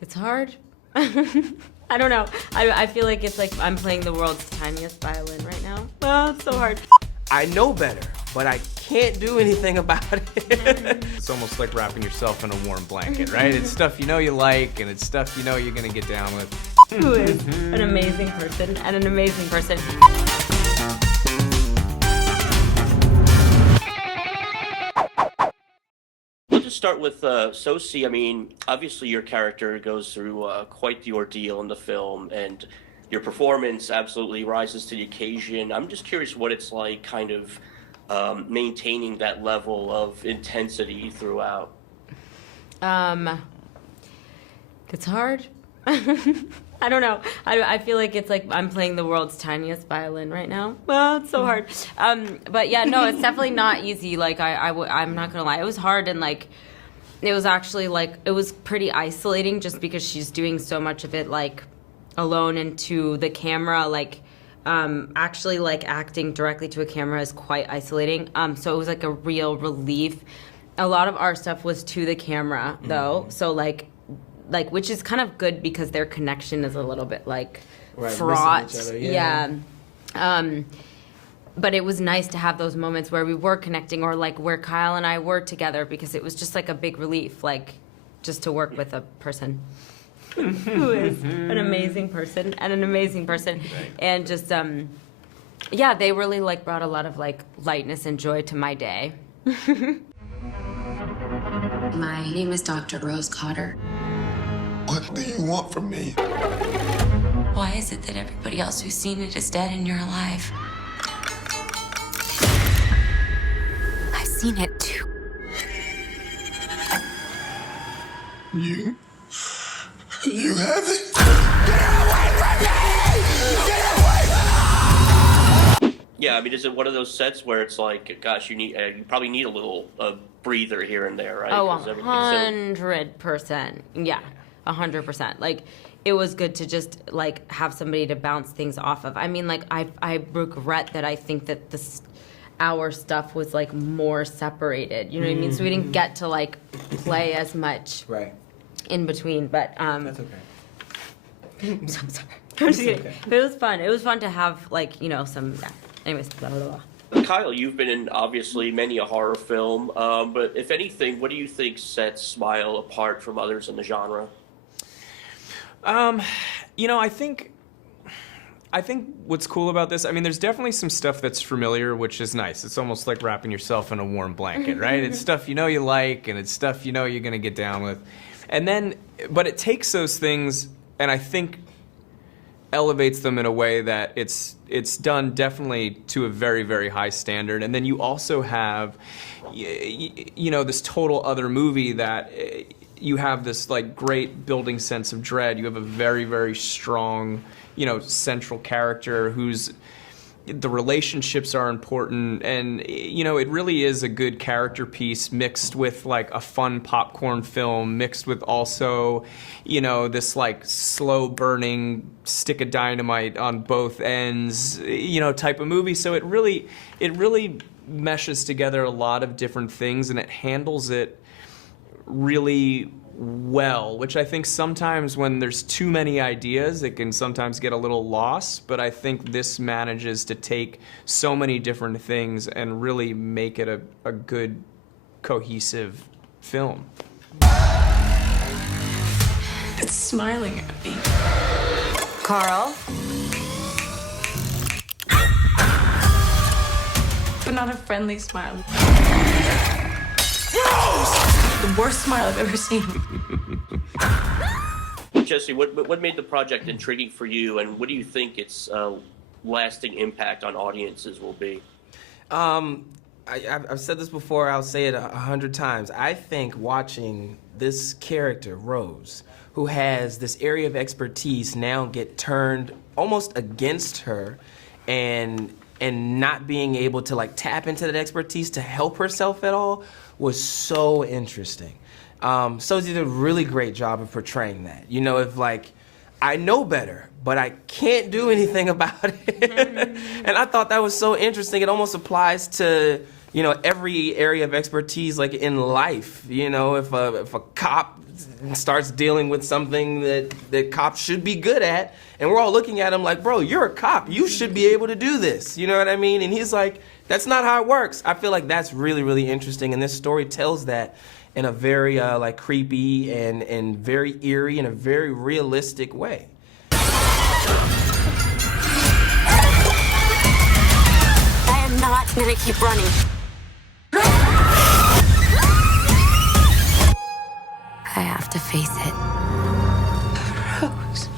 It's hard. I don't know. I feel like it's like I'm playing the world's tiniest violin right now. Oh, it's so hard. I know better, but I can't do anything about it. It's almost like wrapping yourself in a warm blanket, right? It's stuff you know you like, and it's stuff you know you're gonna get down with. Who is an amazing person and an amazing person. Let's just start with Sosie. I mean, obviously your character goes through quite the ordeal in the film, and your performance absolutely rises to the occasion. I'm just curious what it's like kind of maintaining that level of intensity throughout. It's hard. I don't know. I feel like it's like I'm playing the world's tiniest violin right now. Well, it's so hard. But yeah, no, it's definitely not easy. Like I'm not gonna lie, it was hard, and like it was actually like it was pretty isolating just because she's doing so much of it like alone into the camera. Like actually like acting directly to a camera is quite isolating. So it was like a real relief. A lot of our stuff was to the camera though, so like which is kind of good because their connection is a little bit like fraught. Yeah. But it was nice to have those moments where we were connecting, or like where Kyle and I were together, because it was just like a big relief, like just to work with a person who is an amazing person and an amazing person. And just yeah, they really like brought a lot of like lightness and joy to my day. My name is Dr. Rose Cotter. What do you want from me? Why is it that everybody else who's seen it is dead and you're alive? I've seen it too. You haven't? Yeah, I mean, is it one of those sets where it's like, gosh, you probably need a little breather here and there, right? Oh, 100%. Yeah, 100%. Like, it was good to just like have somebody to bounce things off of. I mean, like I regret that I think that our stuff was like more separated. You know what I mean? So we didn't get to like play as much in between. But That's okay. I'm so sorry. I'm just kidding. But it was fun. It was fun to have like some. Yeah. Anyways, blah, blah, blah. Kyle, you've been in obviously many a horror film, but if anything, what do you think sets Smile apart from others in the genre? You know, I think what's cool about this, I mean, there's definitely some stuff that's familiar, which is nice. It's almost like wrapping yourself in a warm blanket, right? It's stuff you know you like, and it's stuff you know you're gonna get down with. And then, but it takes those things, and I think elevates them in a way that it's done definitely to a very, very high standard. And then you also have, you know, this total other movie that you have this like great building sense of dread. You have a very, very strong, you know, central character who's, the relationships are important, and you know, it really is a good character piece mixed with like a fun popcorn film, mixed with also, you know, this like slow burning stick of dynamite on both ends, you know, type of movie. So it really meshes together a lot of different things, and it handles it really well, which I think sometimes when there's too many ideas, it can sometimes get a little lost, but I think this manages to take so many different things and really make it a good, cohesive film. It's smiling at me. Carl? But not a friendly smile. The worst smile I've ever seen. Jessie, what made the project intriguing for you, and what do you think its lasting impact on audiences will be? I've said this before, I'll say it 100 times. I think watching this character, Rose, who has this area of expertise now get turned almost against her, and not being able to like tap into that expertise to help herself at all, was so interesting. Sosie did a really great job of portraying that. You know, if like, I know better, but I can't do anything about it. And I thought that was so interesting. It almost applies to, you know, every area of expertise, like in life. You know, if a cop starts dealing with something that cops should be good at, and we're all looking at him like, bro, you're a cop, you should be able to do this, you know what I mean? And he's like, that's not how it works. I feel like that's really, really interesting, and this story tells that in a very like creepy and very eerie and a very realistic way. I am not gonna keep running. I have to face it. Rose.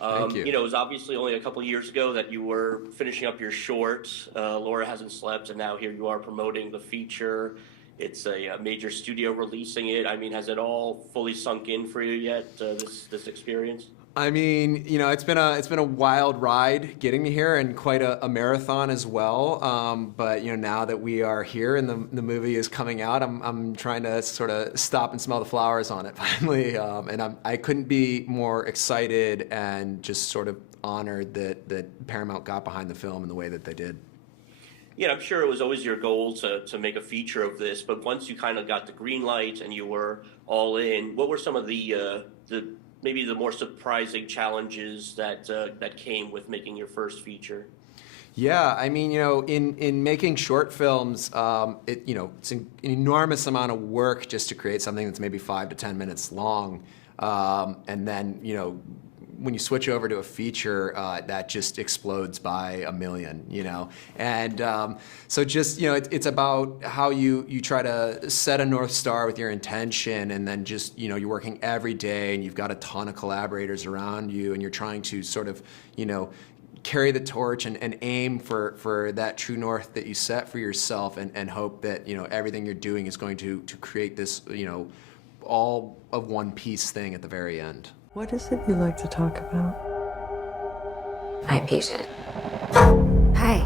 Thank you. You know, it was obviously only a couple years ago that you were finishing up your short, Laura Hasn't Slept, and now here you are promoting the feature. It's a major studio releasing it. I mean, has it all fully sunk in for you yet, this experience? I mean, you know, it's been a wild ride getting me here, and quite a marathon as well. But you know, now that we are here and the movie is coming out, I'm trying to sort of stop and smell the flowers on it finally. And I couldn't be more excited and just sort of honored that Paramount got behind the film in the way that they did. Yeah, I'm sure it was always your goal to make a feature of this, but once you kind of got the green light and you were all in, what were some of the maybe the more surprising challenges that came with making your first feature? Yeah, I mean, you know, in making short films, it's an enormous amount of work just to create something that's maybe 5 to 10 minutes long, and then, you know, when you switch over to a feature, that just explodes by a million, you know? And so just, you know, it's about how you try to set a North Star with your intention, and then just, you know, you're working every day and you've got a ton of collaborators around you, and you're trying to sort of, you know, carry the torch and aim for that true north that you set for yourself, and hope that, you know, everything you're doing is going to create this, you know, all of one piece thing at the very end. What is it you like to talk about? Hi, patient. Hi.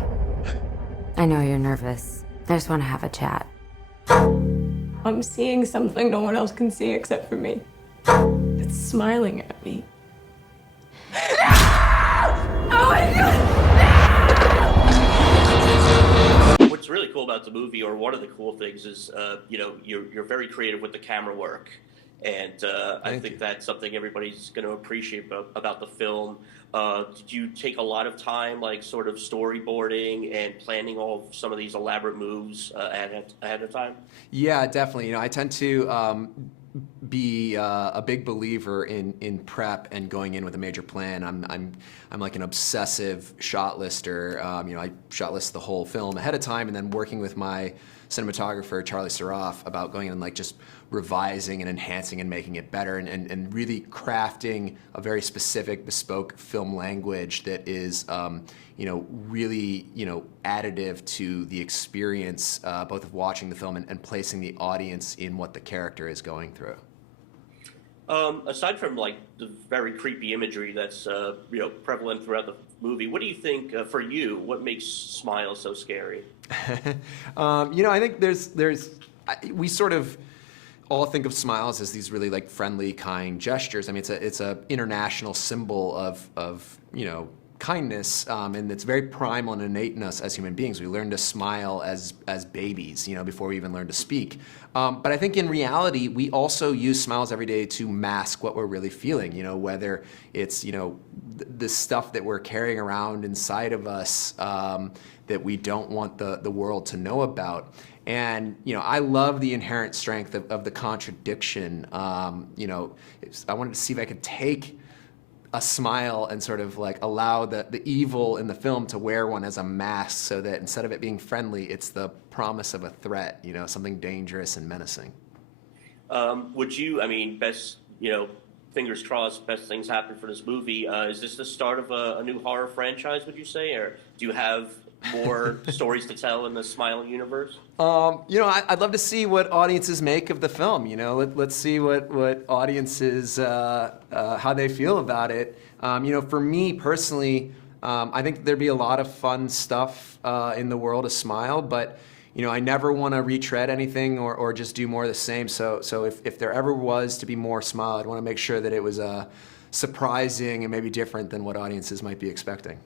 I know you're nervous. I just want to have a chat. I'm seeing something no one else can see except for me. It's smiling at me. Oh my God! What's really cool about the movie, or one of the cool things, is you know, you're very creative with the camera work. And I think that's something everybody's going to appreciate about the film. Did you take a lot of time, like, sort of storyboarding and planning all of some of these elaborate moves ahead of time? Yeah, definitely. You know, I tend to be a big believer in prep and going in with a major plan. I'm like an obsessive shot lister. You know, I shot list the whole film ahead of time, and then working with my cinematographer Charlie Saroff about going in and like just revising and enhancing and making it better, and really crafting a very specific, bespoke film language that is, you know, really, you know, additive to the experience, both of watching the film and placing the audience in what the character is going through. Aside from, like, the very creepy imagery that's you know, prevalent throughout the movie, what do you think, for you, what makes Smile so scary? You know, I think we sort of all think of smiles as these really, like, friendly, kind gestures. I mean, it's a international symbol of you know, kindness, and it's very primal and innate in us as human beings. We learn to smile as babies, you know, before we even learn to speak. But I think in reality, we also use smiles every day to mask what we're really feeling, you know, whether it's, you know, the stuff that we're carrying around inside of us that we don't want the world to know about. And, you know, I love the inherent strength of the contradiction. You know, I wanted to see if I could take a smile and sort of like allow the evil in the film to wear one as a mask, so that instead of it being friendly, it's the promise of a threat, you know, something dangerous and menacing. Would you, I mean, best, you know, fingers crossed, best things happen for this movie. Is this the start of a new horror franchise, would you say? Or do you have more stories to tell in the Smile universe? You know, I'd love to see what audiences make of the film. You know, let's see what audiences, how they feel about it. You know, for me personally, I think there'd be a lot of fun stuff in the world of Smile, but you know, I never want to retread anything or just do more of the same. So if there ever was to be more Smile, I'd want to make sure that it was surprising and maybe different than what audiences might be expecting.